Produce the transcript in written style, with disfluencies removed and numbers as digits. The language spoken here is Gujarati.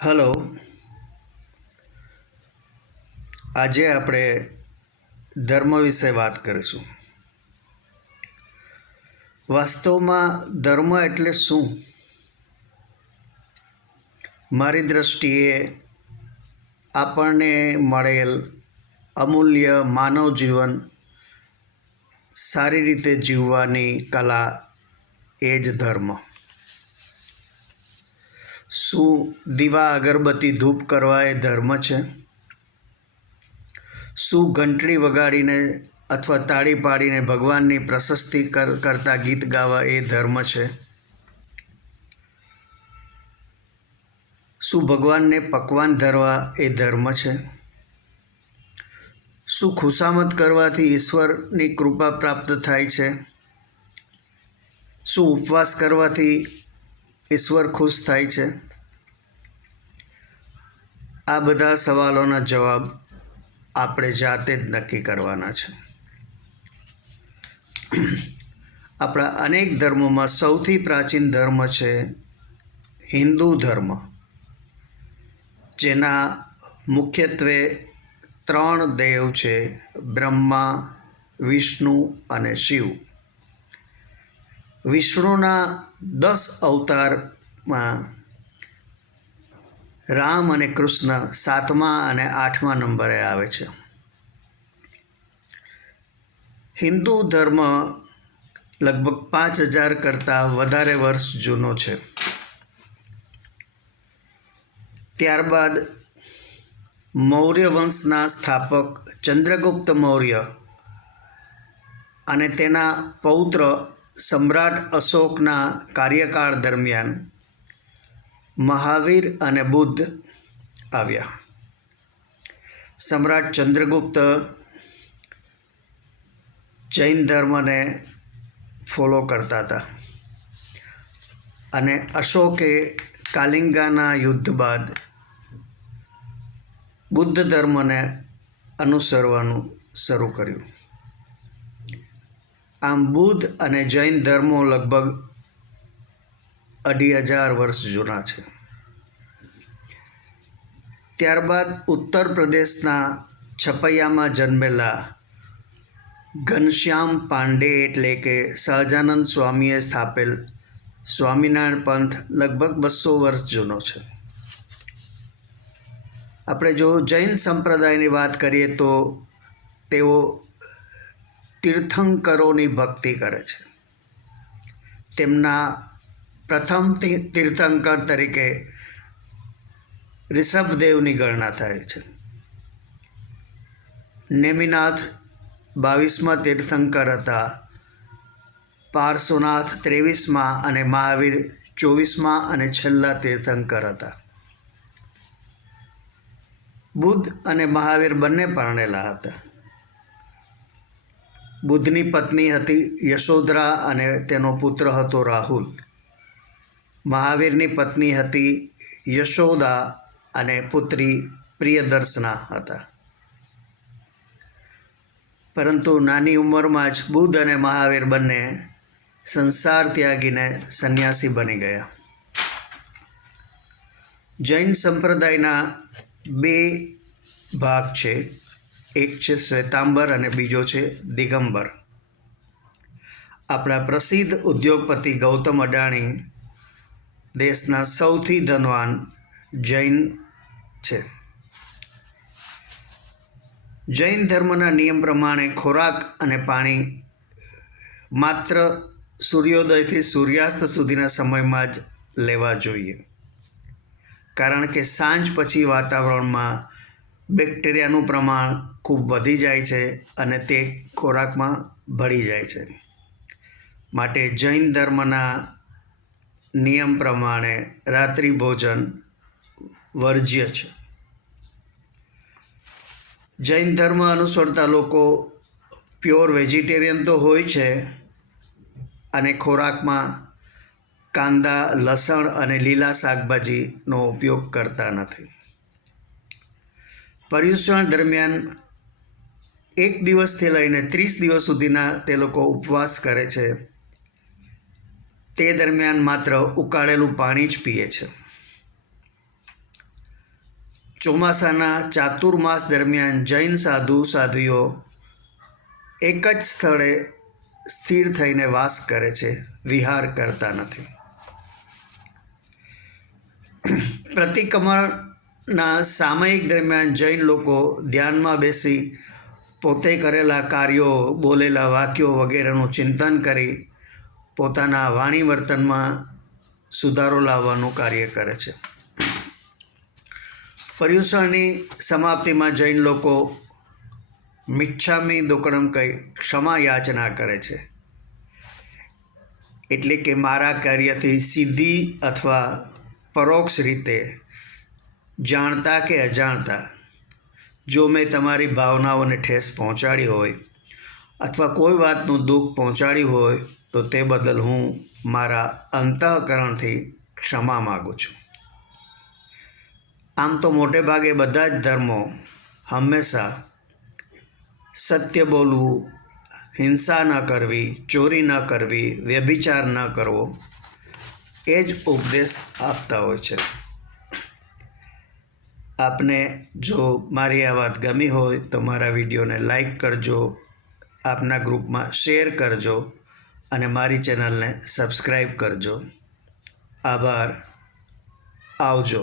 હલો. આજે આપણે ધર્મ વિશે વાત કરીશું. વાસ્તવમાં ધર્મ એટલે શું? મારી દૃષ્ટિએ આપણને મળેલ અમૂલ્ય માનવ જીવન સારી રીતે જીવવાની કલા એ જ ધર્મ. શું દીવા અગરબત્તી ધૂપ કરવા એ ધર્મ છે? શું ઘંટડી વગાડીને અથવા તાળી પાડીને ભગવાનની પ્રશસ્તિ કરતા ગીત ગાવા એ ધર્મ છે? શું ભગવાનને પકવાન ધરવા એ ધર્મ છે? શું ખુશામત કરવાથી ઈશ્વરની કૃપા પ્રાપ્ત થાય છે? શું ઉપવાસ કરવાથી ઈશ્વર ખુશ થાય છે? આ બધા સવાલોના જવાબ આપણે જાતે જ નક્કી કરવાના છે. આપણા અનેક ધર્મોમાં સૌથી પ્રાચીન ધર્મ છે હિન્દુ ધર્મ, જેના મુખ્યત્વે 3 દેવ છે: બ્રહ્મા, વિષ્ણુ અને શિવ. વિષ્ણુના 10 અવતારમાં રામ અને કૃષ્ણ 7મા અને 8મા નંબરે આવે છે. હિન્દુ ધર્મ લગભગ 5000 કરતાં વધારે વર્ષ જૂનો છે. ત્યારબાદ મૌર્ય વંશના સ્થાપક ચંદ્રગુપ્ત મૌર્ય અને તેના પૌત્ર સમ્રાટ અશોકના કાર્યકાળ દરમિયાન મહાવીર અને બુદ્ધ આવ્યા. સમ્રાટ ચંદ્રગુપ્ત જૈન ધર્મને ફોલો કરતા હતા અને અશોકે કાલિંગાના યુદ્ધ બાદ બુદ્ધ ધર્મને અનુસરવાનું શરૂ કર્યું. આમ બુદ્ધ અને જૈન ધર્મો લગભગ 2500 વર્ષ જૂના છે. ત્યારબાદ ઉત્તર પ્રદેશના છપૈયામાં જન્મેલા ઘનશ્યામ પાંડે એટલે કે સહજાનંદ સ્વામીએ સ્થાપેલ સ્વામિનારાયણ પંથ લગભગ 200 વર્ષ જૂનો છે. આપણે જો જૈન સંપ્રદાયની વાત કરીએ તો તેઓ તીર્થંકરોની ભક્તિ કરે છે. તેમના પ્રથમ તીર્થંકર તરીકે ઋષભદેવની ગણના થાય છે. નેમિનાથ 22મા તીર્થંકર હતા, પાર્શ્વનાથ 23મા અને મહાવીર 24મા અને છેલ્લા તીર્થંકર હતા. બુદ્ધ અને મહાવીર બંને પરણેલા હતા. બુદ્ધની પત્ની હતી યશોધરા અને તેનો પુત્ર હતો રાહુલ. મહાવીરની પત્ની હતી યશોદા અને પુત્રી પ્રિયદર્શના હતા. પરંતુ નાની ઉંમરમાં જ બુદ્ધ અને મહાવીર બંને સંસાર ત્યાગીને સંન્યાસી બની ગયા. જૈન સંપ્રદાયના 2 ભાગ છે. એક છે શ્વેતાંબર અને બીજો છે દિગંબર. આપણા પ્રસિદ્ધ ઉદ્યોગપતિ ગૌતમ અદાણી દેશના સૌથી ધનવાન જૈન છે. જૈન ધર્મના નિયમ પ્રમાણે ખોરાક અને પાણી માત્ર સૂર્યોદયથી સૂર્યાસ્ત સુધીના સમયમાં જ લેવા જોઈએ, કારણ કે સાંજ પછી વાતાવરણમાં બેક્ટેરિયાનું પ્રમાણ ખૂબ વધી જાય છે અને તે ખોરાકમાં ભળી જાય છે. માટે જૈન ધર્મના નિયમ પ્રમાણે રાત્રિ ભોજન વર્જ્ય છે. જૈન ધર્મ અનુસરતા લોકો પ્યોર વેજીટેરિયન તો હોય છે અને ખોરાકમાં કાંદા, લસણ અને લીલા શાકભાજીનો ઉપયોગ કરતા નથી. પર્યુષણ દરમિયાન 1 દિવસથી લઈને 30 દિવસ સુધીના તે લોકો ઉપવાસ કરે છે. તે દરમિયાન માત્ર ઉકાળેલું પાણી જ પીએ છે. ચોમાસાના ચાતુર્માસ દરમિયાન જૈન સાધુ સાધ્વીઓ એક જ સ્થળે સ્થિર થઈને વાસ કરે છે, વિહાર કરતા નથી. પ્રતિક્રમણના સામયિક દરમિયાન જૈન લોકો ધ્યાનમાં બેસી પોતે કરેલા કાર્યો, બોલેલા વાક્યો વગેરેનું ચિંતન કરી પોતાના વાણી વર્તનમાં સુધારો લાવવાનું કાર્ય કરે છે. પર્યુષણની સમાપ્તિમાં જૈન લોકો મિચ્છામી દુક્કડમ કહી ક્ષમા યાચના કરે છે. એટલે કે મારા કાર્યથી સીધી અથવા પરોક્ષ રીતે, જાણતા કે અજાણતા, જો મેં તમારી ભાવનાઓને ઠેસ પહોંચાડી હોય અથવા કોઈ વાતનું દુઃખ પહોંચાડ્યું હોય તો તે બદલ હું મારા અંતઃકરણથી ક્ષમા માગું છું. આમ તો મોટે ભાગે બધા જ ધર્મો હંમેશા સત્ય બોલવું, હિંસા ન કરવી, ચોરી ન કરવી, વ્યભિચાર ન કરવો એ જ ઉપદેશ આપતા હોય છે. આપને જો મારી આ વાત ગમી હોય તો મારા વિડીયોને લાઈક કરજો, આપના ગ્રુપમાં શેર કરજો અને મારી ચેનલને સબસ્ક્રાઈબ કરજો. આભાર. આવજો.